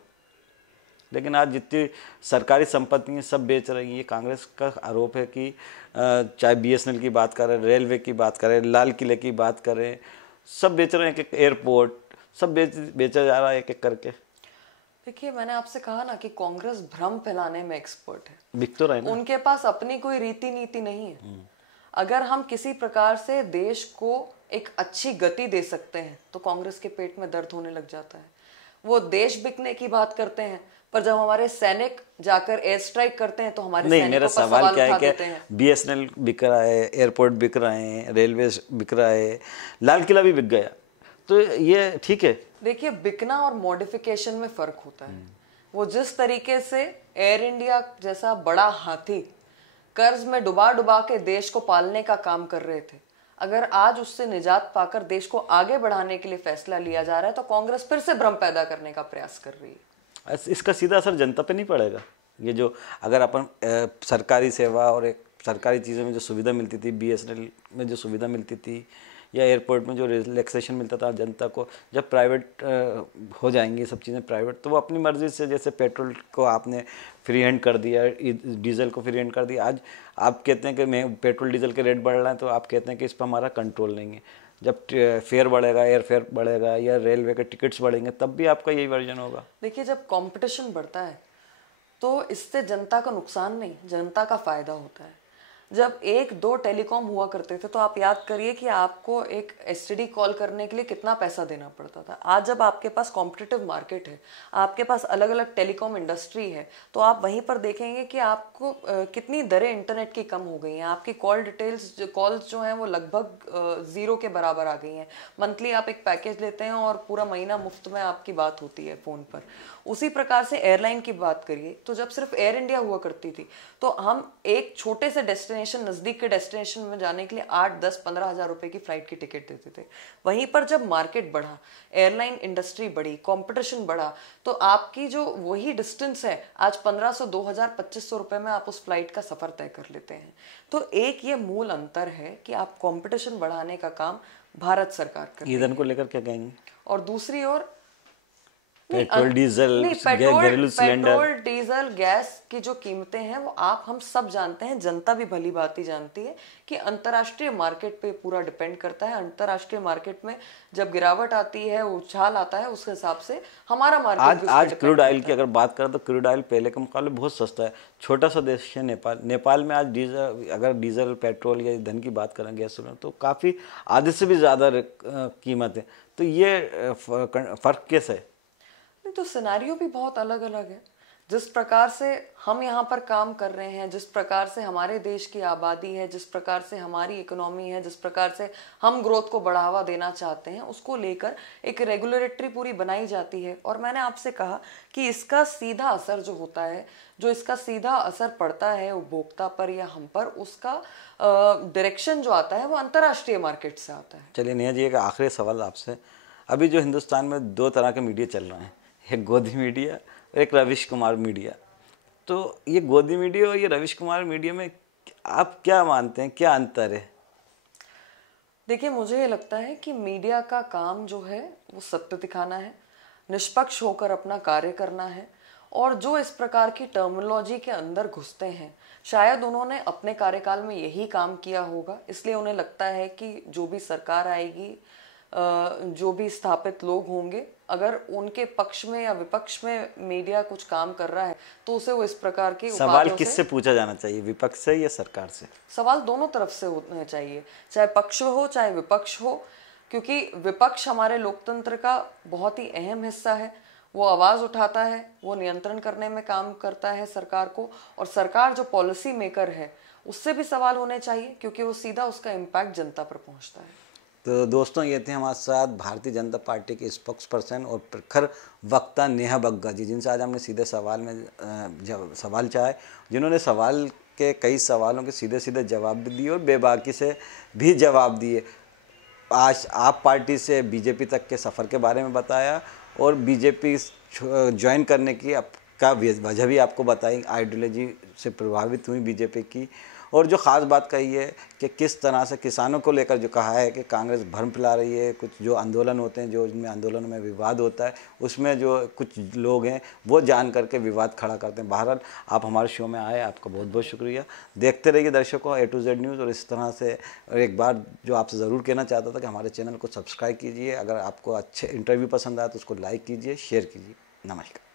लेकिन आज जितनी सरकारी संपत्ति सब बेच रही है। कांग्रेस का आरोप है कि चाहे बीएसएनएल की बात करें, रेलवे की बात करें, लाल किले की बात करें, सब बेच रहे हैं, एक एयरपोर्ट सब बेचा जा रहा है एक एक करके। देखिए, मैंने आपसे कहा ना कि कांग्रेस भ्रम फैलाने में एक्सपर्ट है। बिक तो रहे ना। उनके पास अपनी कोई रीति नीति नहीं है। अगर हम किसी प्रकार से देश को एक अच्छी गति दे सकते हैं तो कांग्रेस के पेट में दर्द होने लग जाता है। वो देश बिकने की बात करते हैं, पर जब हमारे सैनिक जाकर एयर स्ट्राइक करते हैं तो हमारे नहीं, सैनिकों मेरा पर सवाल क्या उठा है देते हैं। कि बीएसएनएल बिक रहा है, एयरपोर्ट बिक रहे हैं, रेलवे बिक रहा है, लाल किला भी बिक गया, तो ये ठीक है? देखिए, बिकना और मॉडिफिकेशन में फर्क होता है। वो जिस तरीके से एयर इंडिया जैसा बड़ा हाथी कर्ज में डुबा डुबा के देश को पालने का काम कर रहे थे, अगर आज उससे निजात पाकर देश को आगे बढ़ाने के लिए फैसला लिया जा रहा है तो कांग्रेस फिर से भ्रम पैदा करने का प्रयास कर रही है। इसका सीधा असर जनता पे नहीं पड़ेगा? ये जो अगर अपन सरकारी सेवा और एक सरकारी चीज़ों में जो सुविधा मिलती थी, बीएसएनएल में जो सुविधा मिलती थी, या एयरपोर्ट में जो रिलैक्सेशन मिलता था जनता को, जब प्राइवेट हो जाएंगी सब चीज़ें प्राइवेट, तो वो अपनी मर्ज़ी से, जैसे पेट्रोल को आपने फ्री हैंड कर दिया, डीजल को फ्री हैंड कर दिया, आज आप कहते हैं कि मैं पेट्रोल डीजल के रेट बढ़ रहे हैं तो आप कहते हैं कि इस पर हमारा कंट्रोल नहीं है। जब फेयर बढ़ेगा, एयर फेयर बढ़ेगा या रेलवे के टिकट्स बढ़ेंगे, तब भी आपका यही वर्जन होगा। देखिए, जब कंपटीशन बढ़ता है तो इससे जनता का नुकसान नहीं, जनता का फायदा होता है। जब एक दो टेलीकॉम हुआ करते थे तो आप याद करिए कि आपको एक एसटीडी कॉल करने के लिए कितना पैसा देना पड़ता था। आज जब आपके पास कॉम्पिटिटिव मार्केट है, आपके पास अलग अलग टेलीकॉम इंडस्ट्री है, तो आप वहीं पर देखेंगे कि आपको कितनी दरें इंटरनेट की कम हो गई हैं। आपकी कॉल्स जो हैं वो लगभग जीरो के बराबर आ गई हैं। मंथली आप एक पैकेज लेते हैं और पूरा महीना मुफ्त में आपकी बात होती है फ़ोन पर। उसी प्रकार से एयरलाइन की बात करिए तो जब सिर्फ एयर इंडिया हुआ करती थी तो हम एक छोटे से डेस्टिनेशन, नज़दीक के डेस्टिनेशन में जाने के लिए 8, 10, 15 हज़ार रुपए की फ्लाइट की टिकट देते थे। वहीं पर जब मार्केट बढ़ा, एयरलाइन इंडस्ट्री बढ़ी, कंपटीशन बढ़ा, तो आपकी जो वही डिस्टेंस है आज 1500, 2000, 2500 रुपए में आप उस फ्लाइट का सफर तय कर लेते हैं। तो एक ये मूल अंतर है कि आप कंपटीशन बढ़ाने का काम भारत सरकार कर रही है। ईंधन को लेकर क्या कहेंगे? और दूसरी ओर पेट्रोल डीजल, घरेलू सिलेंडर, पेट्रोल डीजल गैस की जो कीमतें हैं वो हम सब जानते हैं, जनता भी भली भांति जानती है कि अंतर्राष्ट्रीय मार्केट पे पूरा डिपेंड करता है। अंतर्राष्ट्रीय मार्केट में जब गिरावट आती है, उछाल आता है, उस हिसाब से हमारा मार्केट आज क्रूड ऑयल की अगर बात करें तो क्रूड ऑयल पहले के मुकाबले बहुत सस्ता है। छोटा सा देश है नेपाल। नेपाल में आज डीजल पेट्रोल या ईंधन की बात करें, गैस सिलेंडर, तो काफ़ी आधे से भी ज़्यादा कीमत है। तो ये फ़र्क कैसे है? तो सिनेरियो भी बहुत अलग अलग है। जिस प्रकार से हम यहाँ पर काम कर रहे हैं, जिस प्रकार से हमारे देश की आबादी है, जिस प्रकार से हमारी इकोनॉमी है, जिस प्रकार से हम ग्रोथ को बढ़ावा देना चाहते हैं, उसको लेकर एक रेगुलेटरी पूरी बनाई जाती है। और मैंने आपसे कहा कि इसका सीधा असर जो होता है, जो इसका सीधा असर पड़ता है उपभोक्ता पर या हम पर, उसका डायरेक्शन जो आता है वो अंतर्राष्ट्रीय मार्केट से आता है। चलिए नेहा जी, एक आखिरी सवाल आपसे। अभी जो हिंदुस्तान में दो तरह के मीडिया चल रहे हैं, एक गोदी मीडिया और एक रविश कुमार मीडिया। तो ये गोदी मीडिया और ये रविश कुमार मीडिया में आप क्या मानते हैं, क्या अंतर है? देखिए, मुझे ये लगता है कि मीडिया का काम जो है वो सत्य दिखाना है, निष्पक्ष होकर अपना कार्य करना है। और जो इस प्रकार की टर्मिनोलॉजी के अंदर घुसते हैं, शायद उन्होंने अपने कार्यकाल में यही काम किया होगा, इसलिए उन्हें लगता है कि जो भी सरकार आएगी, जो भी स्थापित लोग होंगे, अगर उनके पक्ष में या विपक्ष में मीडिया कुछ काम कर रहा है तो उसे वो इस प्रकार के सवाल किससे पूछा जाना चाहिए, विपक्ष से या सरकार से? सवाल दोनों तरफ से होने चाहिए, चाहे पक्ष हो चाहे विपक्ष हो, क्योंकि विपक्ष हमारे लोकतंत्र का बहुत ही अहम हिस्सा है। वो आवाज उठाता है, वो नियंत्रण करने में काम करता है सरकार को, और सरकार जो पॉलिसी मेकर है उससे भी सवाल होने चाहिए, क्योंकि वो सीधा उसका इम्पैक्ट जनता पर पहुंचता है। तो दोस्तों, ये थे हमारे साथ भारतीय जनता पार्टी के स्पोक्स पर्सन और प्रखर वक्ता नेहा बग्गा जी, जिनसे आज हमने सीधे सवाल में सवाल चाहे, जिन्होंने सवाल के कई सवालों के सीधे सीधे जवाब भी दिए और बेबाकी से भी जवाब दिए। आज आप पार्टी से बीजेपी तक के सफ़र के बारे में बताया और बीजेपी ज्वाइन करने की का वजह भी आपको बताई, आइडियोलॉजी से प्रभावित हुई बीजेपी की। और जो ख़ास बात कही है कि किस तरह से किसानों को लेकर जो कहा है कि कांग्रेस भ्रम फैला रही है, कुछ जो आंदोलन होते हैं, जो इनमें आंदोलनों में विवाद होता है, उसमें जो कुछ लोग हैं वो जान करके विवाद खड़ा करते हैं। बहरहाल आप हमारे शो में आए, आपका बहुत बहुत शुक्रिया। देखते रहिए दर्शकों A to Z न्यूज़। और इस तरह से और एक बार जो आपसे ज़रूर कहना चाहता था कि हमारे चैनल को सब्सक्राइब कीजिए। अगर आपको अच्छे इंटरव्यू पसंद आए तो उसको लाइक कीजिए, शेयर कीजिए। नमस्कार।